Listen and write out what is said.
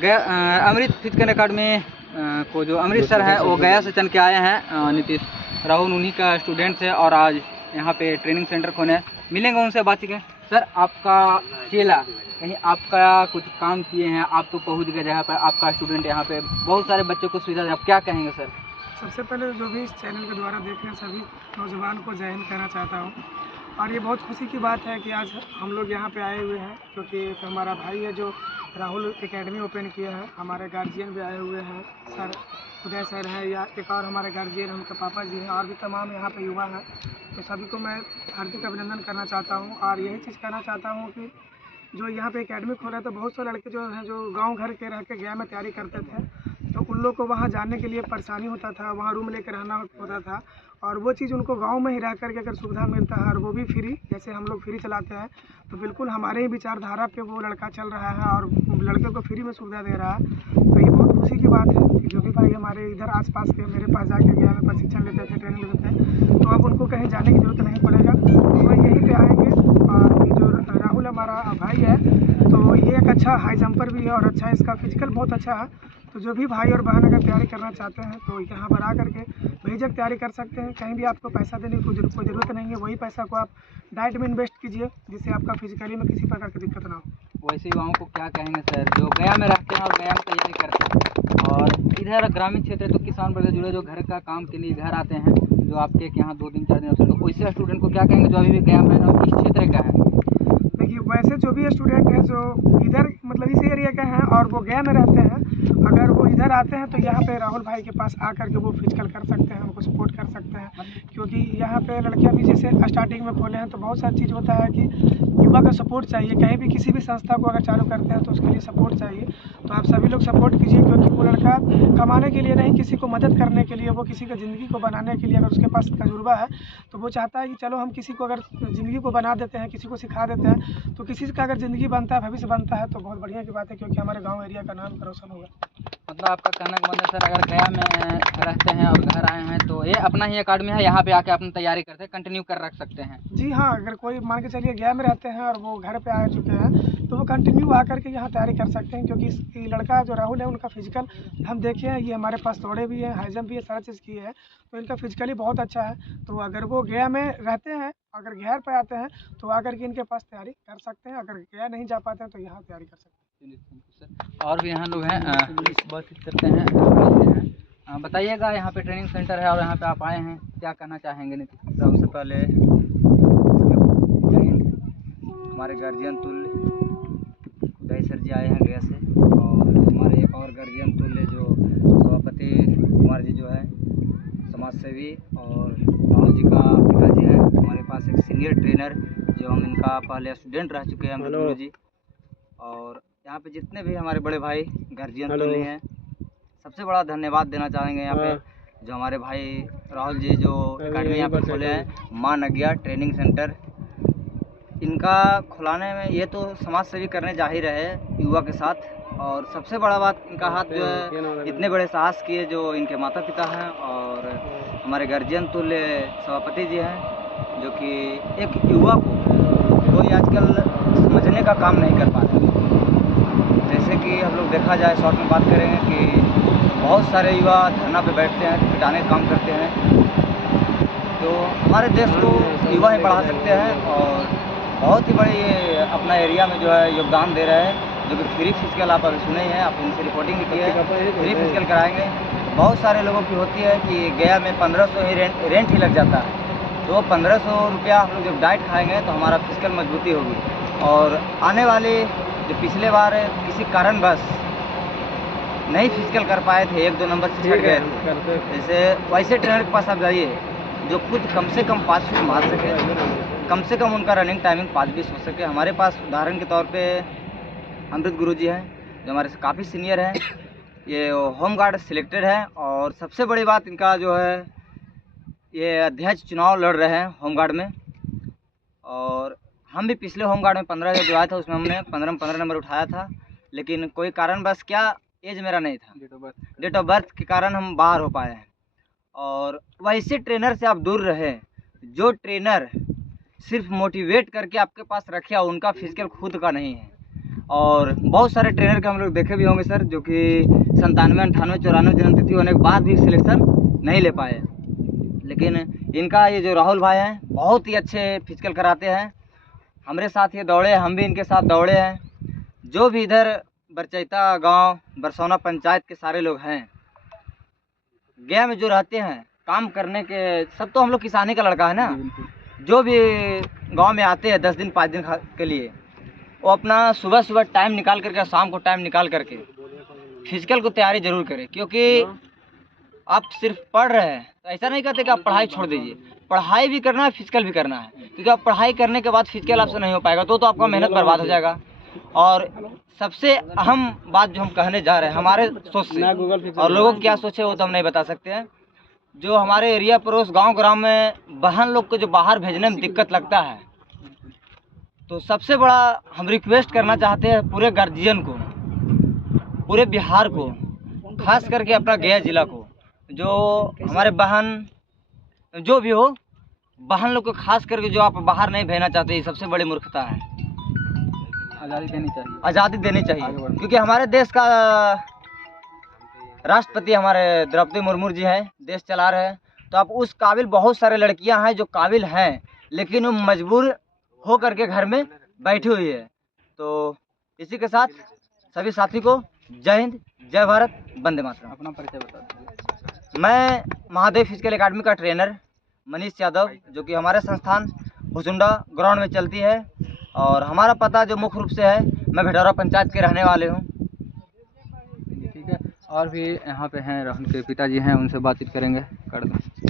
गया अमृत फिजिकल अकादमी को जो अमृत सर है वो गया से चल के आए हैं। नीतीश राहुल उन्हीं का स्टूडेंट है और आज यहाँ पे ट्रेनिंग सेंटर खोले हैं। मिलेंगे उनसे, बात करें। सर, आपका चेला कहीं आपका कुछ काम किए हैं, आप तो पहुँच गए जहाँ पर आपका स्टूडेंट यहाँ पे बहुत सारे बच्चों को सुविधा है, आप क्या कहेंगे सर? सबसे पहले जो भी इस चैनल के द्वारा देख रहे हैं सभी नौजवान को जय हिंद कहना चाहता हूँ। और ये बहुत खुशी की बात है कि आज हम लोग यहाँ पे आए हुए हैं, क्योंकि हमारा भाई है जो राहुल एकेडमी ओपन किया है। हमारे गार्जियन भी आए हुए हैं, सर उदय सर हैं, या एक और हमारे गार्जियन उनके पापा जी हैं, और भी तमाम यहाँ पे युवा हैं। तो सभी को मैं हार्दिक अभिनंदन करना चाहता हूँ। और यही चीज़ कहना चाहता हूँ कि जो यहाँ पे एकेडमी खोला है तो बहुत से लड़के जो हैं जो गाँव घर के रह के गया में तैयारी करते थे, तो उन लोग को वहाँ जाने के लिए परेशानी होता था, वहाँ रूम लेकर रहना होता था। और वो चीज़ उनको गांव में ही रह करके अगर सुविधा मिलता है और वो भी फ्री, जैसे हम लोग फ्री चलाते हैं, तो बिल्कुल हमारे ही विचारधारा पे वो लड़का चल रहा है और लड़के को फ्री में सुविधा दे रहा है। तो ये बहुत खुशी की बात है कि जो भी भाई हमारे इधर आसपास के मेरे पास जाके गया में प्रशिक्षण लेते थे, ट्रेनिंग लेते थे, तो अब उनको कहीं जाने की ज़रूरत नहीं पड़ेगा, तो वह यहीं पर आएँगे। और ये जो राहुल हमारा भाई है, तो ये एक अच्छा हाई जंपर भी है और अच्छा इसका फिजिकल बहुत अच्छा है। तो जो भी भाई और बहन अगर तैयारी करना चाहते हैं तो यहाँ पर आ करके बेझिझक तैयारी कर सकते हैं। कहीं भी आपको पैसा देने की कोई ज़रूरत नहीं है। वही पैसा को आप डाइट में इन्वेस्ट कीजिए, जिससे आपका फिजिकली में किसी प्रकार की दिक्कत ना हो। वैसे युवाओं को क्या कहेंगे सर जो गया में रहते हैं और गया में तैयारी करते हैं, और इधर ग्रामीण क्षेत्र तो किसान वर्ग जुड़े जो घर का काम के लिए घर आते हैं, जो आपके यहाँ 2 दिन 4 दिन अवसर, तो वैसे स्टूडेंट को क्या कहेंगे जो अभी भी गया में इस क्षेत्र का है? देखिए, वैसे जो भी स्टूडेंट हैं जो इधर मतलब इस एरिया के हैं और वो गया में रहते हैं, अगर वो इधर आते हैं तो यहाँ पे राहुल भाई के पास आकर के वो फिजिकल कर सकते हैं, उनको सपोर्ट कर सकते हैं। क्योंकि यहाँ पे लड़कियाँ भी जैसे स्टार्टिंग में खोले हैं तो बहुत सारी चीज़ होता है कि युवा का सपोर्ट चाहिए। कहीं भी किसी भी संस्था को अगर चालू करते हैं तो उसके लिए सपोर्ट चाहिए। तो आप सभी लोग सपोर्ट कीजिए, क्योंकि वो लड़का कमाने के लिए नहीं, किसी को मदद करने के लिए, वो किसी की ज़िंदगी को बनाने के लिए अगर उसके पास तजुर्बा है तो वो चाहता है कि चलो हम किसी को अगर ज़िंदगी को बना देते हैं, किसी को सिखा देते हैं, तो किसी का अगर ज़िंदगी बनता है, भविष्य बनता है, तो बहुत बढ़िया की बात है, क्योंकि हमारे गाँव एरिया का नाम रोशन होगा। मतलब आपका कहना का मतलब सर, अगर गया में रहते हैं और घर आए हैं तो ये अपना ही अकाडमी है, यहाँ पे आके अपनी तैयारी करते हैं, कंटिन्यू कर रख सकते हैं? जी हाँ, अगर कोई मान के चलिए गया में रहते हैं और वो घर पे आ चुके हैं तो वो कंटिन्यू आकर के यहाँ तैयारी कर सकते हैं। क्योंकि इस लड़का जो राहुल है उनका फिजिकल हम देखे हैं, ये हमारे पास दौड़े भी हैं, हाई जंप भी है, सारा चीज़ की है, तो इनका फिजिकली बहुत अच्छा है। तो अगर वो गया में रहते हैं, अगर घर पे आते हैं तो आकर के इनके पास तैयारी कर सकते हैं। अगर गया नहीं जा पाते हैं तो यहाँ तैयारी कर सकते हैं। और भी यहाँ लोग हैं, बातचीत करते हैं। बताइएगा, यहाँ पे ट्रेनिंग सेंटर है और यहाँ पे आप आए हैं, क्या कहना चाहेंगे? नीतीश, सबसे पहले जय हिंद। हमारे गार्जियन तुल्य उदय सर जी आए हैं गया से, और हमारे एक और गार्जियन तुल्य जो सभापति कुमार जी जो है समाज सेवी, और राहुल जी का पिताजी हैं हमारे पास एक सीनियर ट्रेनर जो हम इनका पहले स्टूडेंट रह चुके हैं, अमृत गुरु जी। और यहाँ पे जितने भी हमारे बड़े भाई गार्जियन तुल्य हैं, सबसे बड़ा धन्यवाद देना चाहेंगे यहाँ पे जो हमारे भाई राहुल जी जो अकाडमी यहाँ पर खोले हैं, माँ नगया ट्रेनिंग सेंटर। इनका खुलाने में ये तो समाज सेवी करने जा ही रहे युवा के साथ, और सबसे बड़ा बात इनका हाथ जो है इतने बड़े साहस किए जो इनके माता पिता हैं और हमारे गार्जियन तुल्य सभापति जी हैं, जो कि एक युवा को कोई आजकल समझने का काम नहीं कर पाते। जैसे कि हम लोग देखा जाए, शॉर्ट में बात करेंगे कि बहुत सारे युवा धरना पे बैठते हैं, पिटाने का काम करते हैं। तो हमारे देश को युवा ही बढ़ा सकते हैं, और बहुत ही बड़े ये अपना एरिया में जो है योगदान दे रहे हैं, जो कि फ्री फिजिकल आप अभी सुने ही हैं, आप उनसे रिपोर्टिंग भी की है, फ्री फिजिकल कराएंगे। बहुत सारे लोगों की होती है कि गया में 1500 ही रेंट ही लग जाता है, तो 1500 रुपया हम लोग जब डाइट खाएँगे तो हमारा फिजिकल मजबूती होगी। और आने वाले जो पिछले बार किसी कारणवश नहीं फिजिकल कर पाए थे, 1-2 नंबर से छट गए थे, जैसे वैसे ट्रेनर के पास आप जाइए जो खुद कम से कम 5 फीट मार सके, कम से कम उनका रनिंग टाइमिंग 5-20 हो सके। हमारे पास उदाहरण के तौर पे अमृत गुरु जी हैं जो हमारे से काफ़ी सीनियर हैं, ये होम गार्ड सिलेक्टेड है। और सबसे बड़ी बात इनका जो है ये अध्यक्ष चुनाव लड़ रहे हैं होम गार्ड में, और हम भी पिछले होम गार्ड में 15 जो आया था उसमें हमने 15 में 15 नंबर उठाया था, लेकिन कोई कारणवश क्या एज मेरा नहीं था, डेट ऑफ बर्थ के कारण हम बाहर हो पाए हैं। और वैसे ट्रेनर से आप दूर रहे जो ट्रेनर सिर्फ मोटिवेट करके आपके पास रखे, उनका फिजिकल खुद का नहीं है। और बहुत सारे ट्रेनर के हम लोग देखे भी होंगे सर, जो कि 97, 98, 94 जन्मतिथि होने के बाद भी सिलेक्शन नहीं ले पाए। लेकिन इनका ये जो राहुल भाई हैं बहुत ही अच्छे फिजिकल कराते हैं। हमारे साथ ये दौड़े, हम भी इनके साथ दौड़े हैं। जो भी इधर बरचैता गांव, बरसौना पंचायत के सारे लोग हैं, गया में जो रहते हैं काम करने के, सब तो हम लोग किसानी का लड़का है ना। जो भी गांव में आते हैं 10 दिन 5 दिन के लिए, वो अपना सुबह सुबह टाइम निकाल करके, शाम को टाइम निकाल करके फिजिकल को तैयारी जरूर करें। क्योंकि आप सिर्फ पढ़ रहे हैं तो ऐसा नहीं कहते कि आप पढ़ाई छोड़ दीजिए, पढ़ाई भी करना है, फिजिकल भी करना है। क्योंकि आप पढ़ाई करने के बाद फिजिकल आपसे नहीं हो पाएगा तो आपका मेहनत बर्बाद हो जाएगा। और सबसे अहम बात जो हम कहने जा रहे हैं हमारे सोच से, और लोगों की क्या सोच है वो तो हम नहीं बता सकते हैं। जो हमारे एरिया पड़ोस गांव ग्राम में बहन लोग को जो बाहर भेजने में दिक्कत लगता है, तो सबसे बड़ा हम रिक्वेस्ट करना चाहते हैं पूरे गार्जियन को, पूरे बिहार को, खास करके अपना गया ज़िला को, जो हमारे बहन जो भी हो, बहन लोग को खास करके जो आप बाहर नहीं भेजना चाहते, ये सबसे बड़ी मूर्खता है। आज़ादी देनी चाहिए, आज़ादी देनी चाहिए। क्योंकि हमारे देश का राष्ट्रपति हमारे द्रौपदी मुर्मू जी हैं, देश चला रहे हैं। तो अब उस काबिल बहुत सारे लड़कियां हैं जो काबिल हैं, लेकिन वो मजबूर हो करके घर में बैठी हुई है। तो इसी के साथ सभी साथी को जय हिंद, जय भारत, वंदे मातरम। अपना परिचय बता दीजिए। मैं महादेव फिजिकल एकेडमी का ट्रेनर मनीष यादव, जो कि हमारे संस्थान भुजुंडा ग्राउंड में चलती है। और हमारा पता जो मुख्य रूप से है, मैं भेटौरा पंचायत के रहने वाले हूँ। ठीक है, और भी यहाँ पे हैं, राहुल के पिताजी हैं, उनसे बातचीत करेंगे, कर दो।